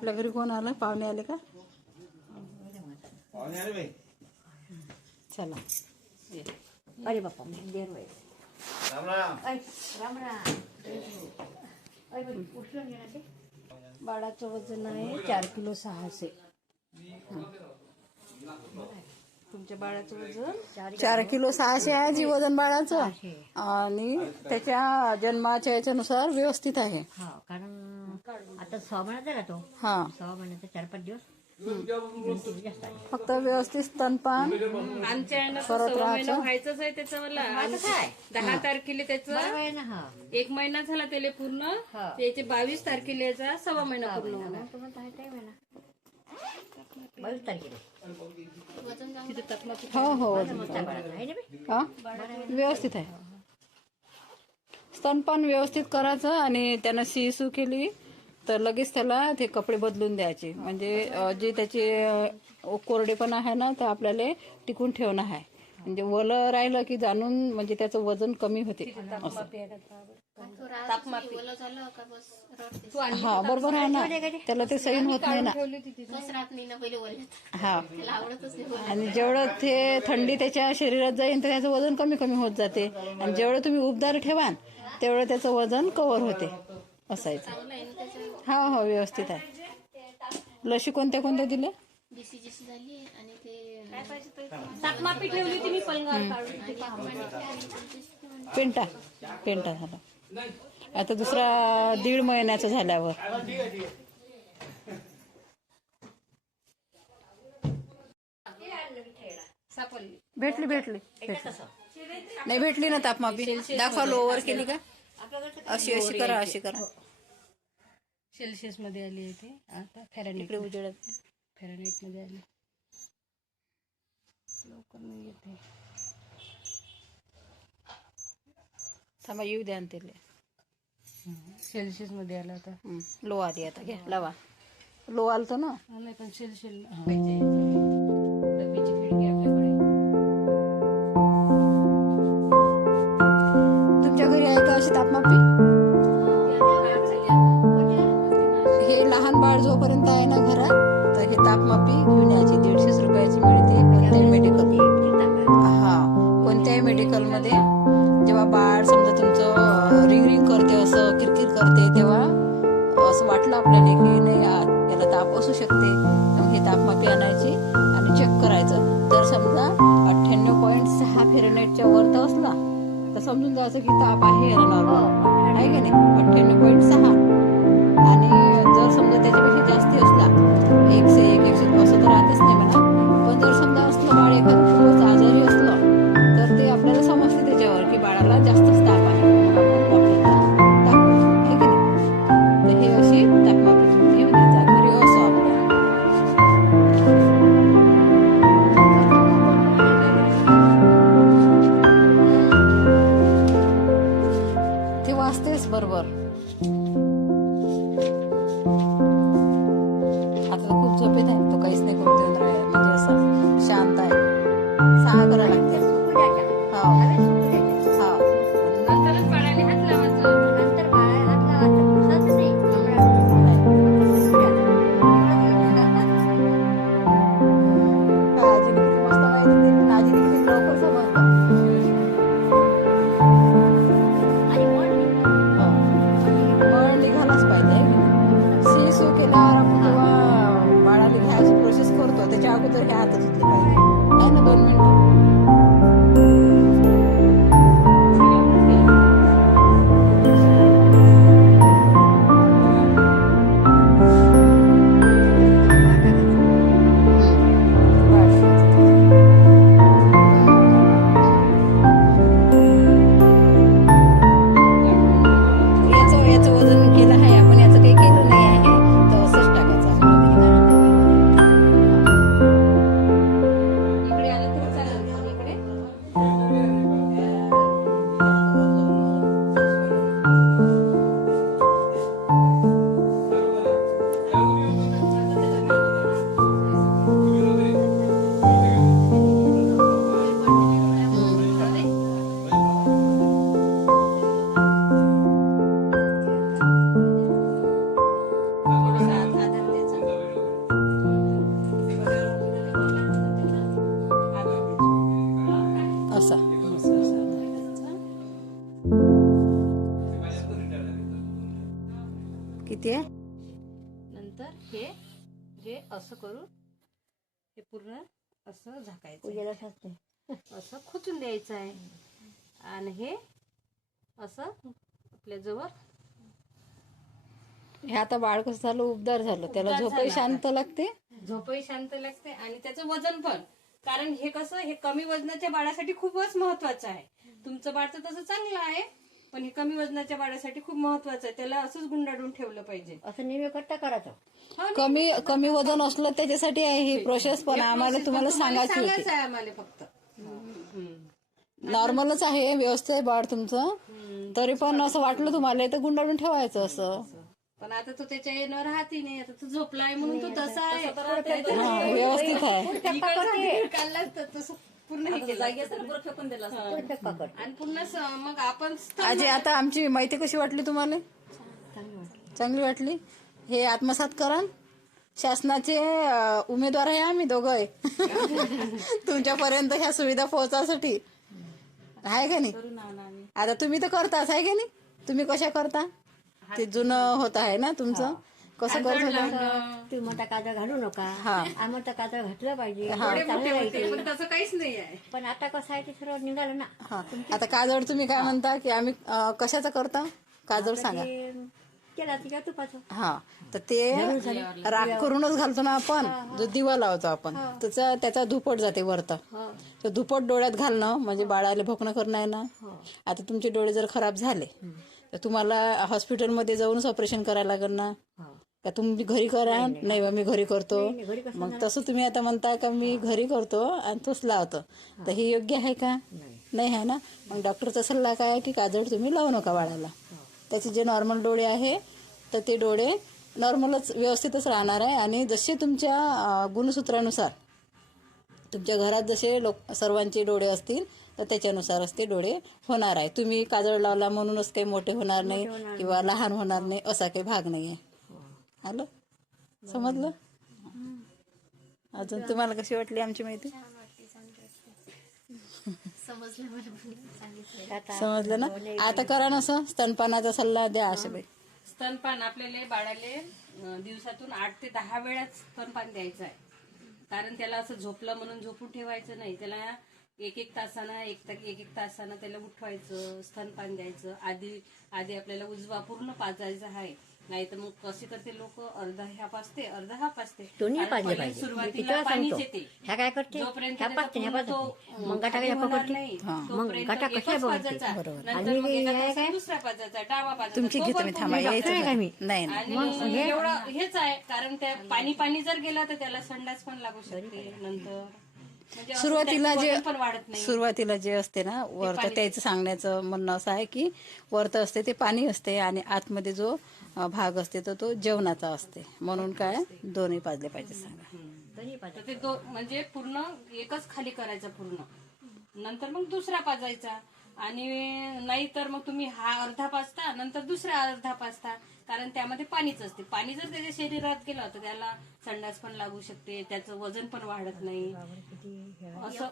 आपल्या घरी कोण आलं? पाहुणे आले का? चला. अरे बापा देर वय राम राम राम राम. बाळाचं वजन आहे 4 किलो 600. तुमच्या बाळाचं वजन 4 किलो 600 आहे जी वजन बाळाचं. आणि त्याच्या जन्माच्या याच्यानुसार व्यवस्थित आहे. हा कारण आता 6 महिन्याचा आहे तो. हा 6 महिन्याचा 4-5 दिवस जास्त आहे. फक्त व्यवस्थित स्तनपान करत राहायचं. व्हायचंच आहे त्याचं मला. 10 तारखेला त्याचं बरोबर आहे ना. हा 1 महिना झाला त्याला पूर्ण. त्याचे 22 तारखेला याचा 1.25 महिना पूर्ण झाला. तुम्हाला माहिती आहे मला 22 तारखेला हो हो आहे ना बे? हा व्यवस्थित आहे. स्तनपान व्यवस्थित करायचं आणि त्यानं शिसू केली तर लगेच त्याला ते कपडे बदलून द्यायचे. म्हणजे जे त्याचे कोरडेपणा आहे ना ते आपल्याला टिकून ठेवणं आहे. म्हणजे वलं राहिलं की जाणून म्हणजे त्याचं वजन कमी होते. हा बरोबर आहे ना. त्याला ते सैन होत नाही ना. हा आणि जेवढं ते थंडी त्याच्या शरीरात जाईल तर त्याचं वजन कमी कमी होत जाते. आणि जेवढं तुम्ही उबदार ठेवाल तेवढं त्याचं वजन कव्हर होते. असायचं. हा हो व्यवस्थित आहे. लशी कोणत्या कोणत्या दिल्या? तापमापी ठेवली ती मी पलंगावर काढून. पेंटा झाला. आता दुसरा 1.5 महिन्याचा झाल्यावर भेटली नाही भेटली ना तापमापी. दाखवा लोवर केली का? अशी करा सेल्सिअस मध्ये आली आहे ते. आता फॅरनहाइट उजेडात फॅरनहाइट मध्ये आली. लवकर नाही येते. थांबा येऊ द्या त्याला. सेल्सिअस मध्ये आला आता. लो आली आता. घ्या लावा. लो आलतो ना. नाही पण सेल्सिअस तुमच्या घरी आहे का अशी तापमापी? हे लहान बाळ जोपर्यंत आहे ना घरात तर हे तापमापी घेऊन यायची. 150 रुपयाची मिळते कोणत्याही मेडिकल. हा कोणत्याही मेडिकलमध्ये जेव्हा बाळ समजा तुमचं रिंग करते असं किरकिर करते तेव्हा असं वाटलं आपल्याला की नाही याला ताप असू शकते तर हे तापमापी आणायची आणि चेक करायचं. जर समजा 98.6 फॅरनहाइटच्या वर तर असला तर समजून जायचं की ताप आहे याला नॉर्मल आहे का नाही. 98.6 आणि जर समजा त्याच्यापेक्षा जास्ती असला 101 102 असं तर राहतेच नाही म्हणा. पण जर समजा असलं बाळ एखादं खूपच आजारी असलं तर ते आपल्याला समजते त्याच्यावर की बाळाला जास्तच ताप आहे. मग आपण डॉक्टरला दाखवतो आहे की नाही. तर हे अशी तापमापी घेऊन यायचा घरी असं आपल्या. ते वाचतेच बरोबर. आता तर खूप झोपेत आहे. तो काहीच नाही करू देत राहील. म्हणजे असं शांत आहे. 6 करा लागते. हो नंतरच बाळाने हात लावायचं. नंतर बाळा हात लावायचा पुसाच नाही. आजीने किती मस्त माहिती दिली. आजीने किती लवकर समजलं. आणि मळ निघालाच पाहिजे. शिसू केल्यावर आपण जेव्हा बाळाला घ्यायची प्रोसेस करतो त्याच्या अगोदर हे हात धुतले पाहिजे आहे ना 2 मिनिटं. माहिती आहे. नंतर हे असं करून हे पूर्ण असं झाकायचं, पूजेला शास्त्री असं खोचून द्यायचं आहे. आणि हे असं आपल्या जवळ हे आता बाळ कसं झालं, उबदार झालं, त्याला उबदार झोपही झालं शांत लागते. झोपही शांत लागते आणि त्याचं वजन पण. कारण हे कसं, हे कमी वजनाच्या बाळासाठी खूपच महत्वाचं आहे. तुमचं बाळ तर तसं चांगलं आहे, पण हे कमी वजनाच्या बाळासाठी खूप महत्वाचं आहे. त्याला असंच गुंडाळून ठेवलं पाहिजे. असं नेहमी करता करायचं. हो ना? कमी वजन असलं त्याच्यासाठी आहे ही प्रोसेस, पण आम्हाला तुम्हाला सांगायची होती. सांगायचं आहे आम्हाला फक्त. नॉर्मलच आहे, व्यवस्थित आहे बाळ तुमचं, तरी पण असं वाटलं तुम्हाला तर गुंडाळून ठेवायचं असं. पण आता तो त्याच्या येणं राहते नाही, आता तो झोपलाय म्हणून तो तसा आहे. हा, व्यवस्थित आहे. इकडचा काढला तर तसं पूर्ण हे केलं. फेकून दिला आणि पुन्हा मग आपण आजी, आता आमची माहिती कशी वाटली तुम्हाला? चांगली वाटली. हे आत्मसात करा. शासनाचे उमेदवार आहे आम्ही दोघं आहे. तुमच्यापर्यंत ह्या सुविधा पोहोचासाठी आहे का नाही? आता तुम्ही तर करताच आहे का नाही? तुम्ही कशा करता? ते जुनं होत आहे ना तुमचं, कसं करत होता? तुम्ही म्हणता काजळ घालू नका, हा. आम्ही म्हणता काजळ घातलं पाहिजे, थोडे चांगलं मोठे होते, राहायचे. पण तसं काहीच नाही आहे. पण आता कसं आहे ते सर्व निघालं ना. हा. आता काजळ तुम्ही काय म्हणता की आम्ही कशाचं करता? काजळ सांगा. केला तिच्या तुपाचं. हा, तर ते राख करूनच घालतो ना आपण, जो दिवा लावतो आपण, त्याचा धुपट जाते वरता. तर धुपट डोळ्यात घालणं म्हणजे बाळाला भोकणं करणं आहे ना. आता तुमचे डोळे जर खराब झाले तर तुम्हाला हॉस्पिटलमध्ये जाऊनच ऑपरेशन करायला लागेल ना. का तुम्ही घरी करा? नाही बा, मी घरी करतो. मग तसं तुम्ही आता म्हणता का मी घरी करतो आणि तोच लावतो, तर हे योग्य आहे का? नाही आहे ना. मग डॉक्टरचा सल्ला काय की काजळ तुम्ही लावू नका बाळाला. त्याचे जे नॉर्मल डोळे आहे तर ते डोळे नॉर्मलच व्यवस्थितच राहणार आहे. आणि जसे तुमच्या गुणसूत्रानुसार तुमच्या घरात जसे सर्वांचे डोळे असतील तर त्याच्यानुसारच ते डोळे होणार आहे. तुम्ही काजळ लावला म्हणूनच काही मोठे होणार नाही किंवा लहान होणार नाही असा काही भाग नाही आहे. आलं? समजलं? अजून तुम्हाला कशी वाटली आमची माहिती? समजलं ना? आता करा ना असं स्तनपानाचा सल्ला द्या आशाबाई. स्तनपान आपल्याला बाळाले दिवसातून 8 ते 10 वेळा स्तनपान द्यायचं आहे. कारण त्याला असं झोपलं म्हणून झोपून ठेवायचं नाही. त्याला एक तासानं त्याला उठवायचं, स्तनपान द्यायचं. आधी आपल्याला उजवा पूर्ण पाजायचा आहे. नाही तर मग कसे करते लोक, अर्धा ह्या पाजते अर्धा हा पाजते. दोन्ही पाजले पाहिजे. सुरुवातीला पाणीच येते. ह्या काय करते? जोपर्यंत ह्या त्याचा पाजते, ह्या पूर्ण पाजते. तो मग गाठा खाली काय होणार पकडते? नाही, मग तोपर्यंत गाठा एकच कशा बघते? पाजायचा. बरोबर. नंतर मग एका तासाने दुसरा पाजायचा, डावा पाजायचा. तुमची तो घेतो पण मी, पूर्ण थांबा, यायचं डॉक्टर आहे का मी? नाही नाही. आणि एवढं हेच आहे. कारण त्या पाणी जर गेला तर त्याला संडास पण लागू शकते नंतर. म्हणजे असं सुरुवातीला त्याचं जे वजन पण वाढत नाही. सुरुवातीला जे असते ना वरतं, त्याचं सांगण्याचं म्हणणं असं आहे की वरतं असते ते पाणी असते आणि आतमध्ये जो भाग असते तो जेवणाचा असते. म्हणून काय दोन्ही पाजले पाहिजे सांगा. तर ते म्हणजे पूर्ण एकच खाली करायचा पूर्ण, नंतर मग दुसरा पाजायचा. आणि नाही तर मग तुम्ही हा अर्धा पाजता नंतर दुसरा अर्धा पाजता. कारण त्यामध्ये पाणीच असते. पाणी जर त्याच्या शरीरात गेलं तर त्याला संडास पण लागू शकते, त्याचं वजन पण वाढत नाही. असं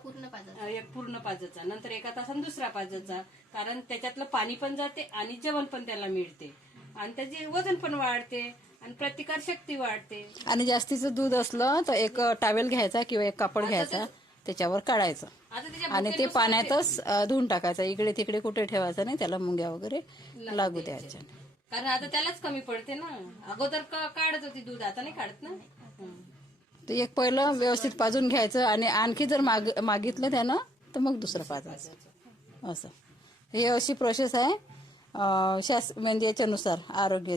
एक पूर्ण पाजायचा, नंतर एका तासाने दुसरा पाजायचा. कारण त्याच्यातलं पाणी पण जाते आणि जेवण पण त्याला मिळते आणि त्याचे वजन पण वाढते आणि प्रतिकार शक्ती वाढते. आणि जास्तीचं दूध असलं तर एक टावेल घ्यायचा किंवा एक कापड घ्यायचा, त्याच्यावर काढायचं आणि ते पाण्यातच धुवून टाकायचं. इकडे तिकडे कुठे ठेवायचं नाही, त्याला मुंग्या वगैरे लागू द्यायच्या. कारण आता त्यालाच कमी पडते ना. अगोदर काढत होती दूध, आता नाही काढत ना. तर एक पहिलं व्यवस्थित पाजून घ्यायचं आणि आणखी जर मागितलं त्यानं तर मग दुसरं पाजायचं. असं हे अशी प्रोसेस आहे म्हणजे याच्यानुसार आरोग्य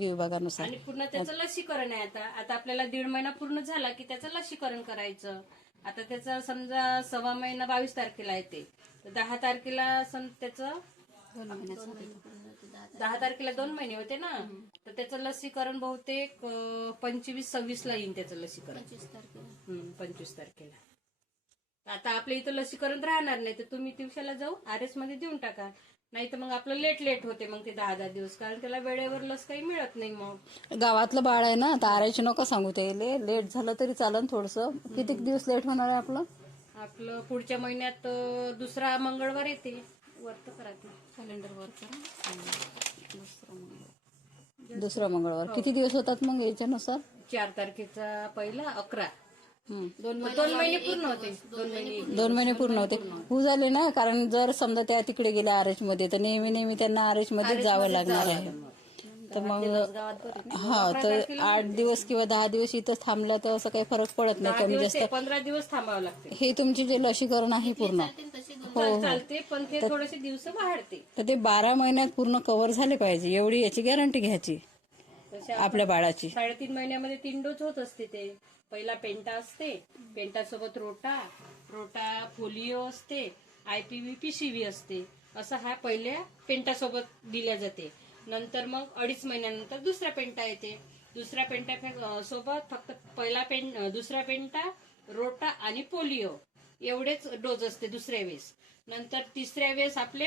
विभागानुसार. आणि पुन्हा त्याचं लसीकरण आहे. आता आपल्याला 1.5 महिना पूर्ण झाला की त्याचं लसीकरण करायचं. आता त्याचा समजा 1.25 महिना 22 तारखेला येते, तर 10 तारखेला त्याचं 10 तारखेला 2 महिने होते ना. तर त्याचं लसीकरण बहुतेक 25-26 ला येईल त्याचं लसीकरण. 25 तारखेला. आता आपल्या इथं लसीकरण राहणार नाही, तर तुम्ही दिवसाला जाऊ RS मध्ये देऊन टाका. नाही तर मग आपलं लेट होते मग ते 10 दिवस. कारण त्याला वेळेवर लस काही मिळत नाही. मग गावातलं बाळ आहे ना, तर आरायची नको सांगू. त्याला लेट झालं तरी चालन थोडंसं. किती दिवस लेट होणार आहे आपलं पुढच्या महिन्यात 2रा मंगळवार येते. वर्त करा कॅलेंडर वर करा. दुसरा मंगळवार. किती दिवस होतात मग याच्यानुसार? 4 तारखेचा पहिला 11. हं. 2 महिने पूर्ण होते. 2 महिने पूर्ण होते. होऊ झाले ना, कारण जर समजा त्या तिकडे गेल्या आरएच मध्ये तर नेहमी त्यांना आरएच मध्ये जावं लागणार आहे. तर मग हा, तर 8 दिवस किंवा 10 दिवस इथं थांबल्या तर असं काही फरक पडत नाही, कमी जास्त. 15 दिवस थांबावं लागते. हे तुमचे जे लसीकरण आहे पूर्ण, चालते, पण ते थोडेसे दिवस वाढते. तर ते 12 महिन्यात पूर्ण कव्हर झाले पाहिजे, एवढी याची गॅरंटी घ्यायची आपल्या बाळाची. 3.5 महिन्यामध्ये 3 डोस होत असते. ते पहिला पेंटा असते, पेंटासोबत रोटा पोलिओ असते, IPV PCV असते. असं हा पहिल्या पेंटासोबत दिल्या जाते. नंतर मग 2.5 महिन्यानंतर दुसरा पेंटा येते. दुसऱ्या पेंटा सोबत फक्त दुसरा पेंटा, रोटा आणि पोलिओ एवढेच डोस असते दुसऱ्या वेळेस. नंतर तिसऱ्या वेळेस आपले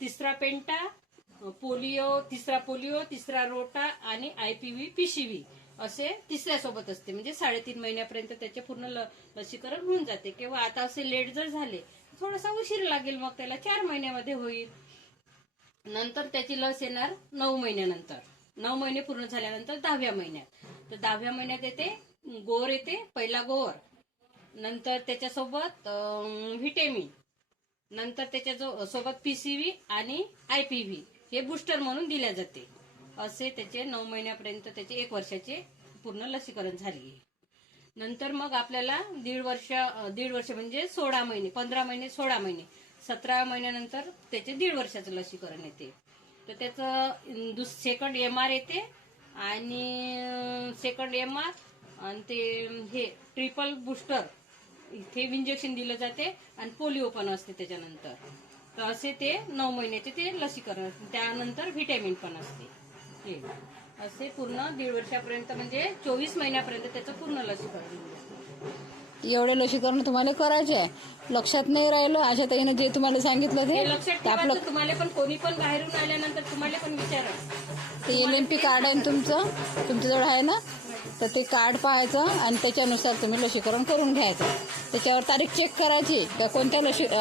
तिसरा पेंटा, तिसरा पोलिओ, तिसरा रोटा आणि IPV PCV असे तिसऱ्या सोबत असते. म्हणजे 3.5 महिन्यापर्यंत त्याचे पूर्ण लसीकरण होऊन जाते. किंवा आता असे लेट जर झाले थोडासा उशीर लागेल, मग त्याला 4 महिन्यामध्ये होईल. नंतर त्याची लस येणार 9 महिन्यानंतर. 9 महिने पूर्ण झाल्यानंतर 10व्या महिन्यात. तर 10व्या महिन्यात येते गोवर येते, पहिला गोवर. नंतर त्याच्यासोबत व्हिटॅमिन. नंतर त्याच्या सोबत PCV आणि IPV हे बुस्टर म्हणून दिल्या जाते. असे त्याचे 9 महिन्यापर्यंत त्याचे 1 वर्षाचे पूर्ण लसीकरण झाले. नंतर मग आपल्याला दीड वर्ष म्हणजे 16 महिने, 15 महिने 16 महिने, 17 महिन्यानंतर त्याचे 1.5 वर्षाचं लसीकरण येते. तर त्याचं सेकंड MR येते आणि सेकंड MR आणि ते हे ट्रिपल बुस्टर इथे इंजेक्शन दिलं जाते आणि पोलिओ पण असते त्याच्यानंतर. तर असे ते 9 महिन्याचे ते लसीकरण. त्यानंतर व्हिटॅमिन पण असते. हे असे पूर्ण 1.5 वर्षापर्यंत म्हणजे 24 महिन्यापर्यंत त्याचं पूर्ण लसीकरण. एवढे लसीकरण तुम्हाला करायचे आहे. लक्षात नाही राहिलं अशा ताईनं जे तुम्हाला सांगितलं ते लक्षात ठेवायचं. तुम्हाला पण कोणी पण बाहेरून आल्यानंतर तुम्हाला पण विचारा. ते LMP कार्ड आहे ना तुमच्याजवळ आहे ना, तर ते कार्ड पाहायचं आणि त्याच्यानुसार तुम्ही लसीकरण करून घ्यायचं. त्याच्यावर तारीख चेक करायची का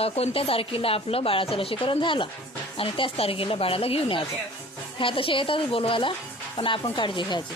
कोणत्या तारखेला आपलं बाळाचं लसीकरण झालं आणि त्याच तारखेला बाळाला घेऊन यायचं. ह्या तसे येतातच बोलवायला, पण आपण काळजी घ्यायची.